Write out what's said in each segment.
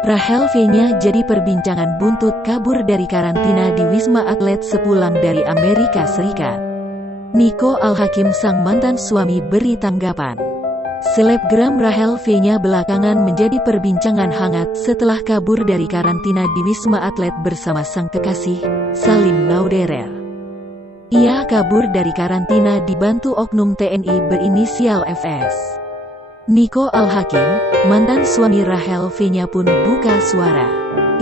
Rachel V-nya jadi perbincangan buntut kabur dari karantina di Wisma Atlet sepulang dari Amerika Serikat. Nico Al-Hakim sang mantan suami beri tanggapan. Selebgram Rachel V-nya belakangan menjadi perbincangan hangat setelah kabur dari karantina di Wisma Atlet bersama sang kekasih, Salim Nauderer. Ia kabur dari karantina dibantu oknum TNI berinisial FS. Nico Al-Hakim, mantan suami Rachel V-nya pun buka suara.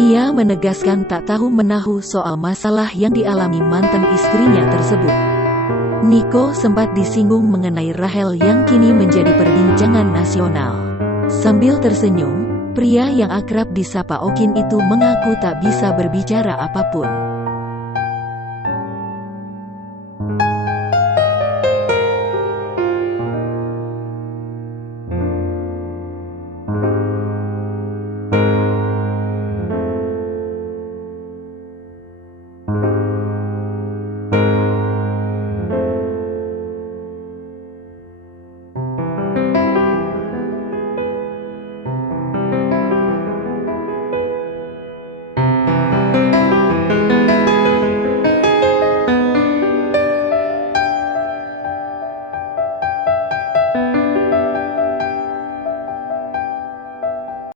Ia menegaskan tak tahu menahu soal masalah yang dialami mantan istrinya tersebut. Nico sempat disinggung mengenai Rachel yang kini menjadi perbincangan nasional. Sambil tersenyum, pria yang akrab disapa Okin itu mengaku tak bisa berbicara apapun.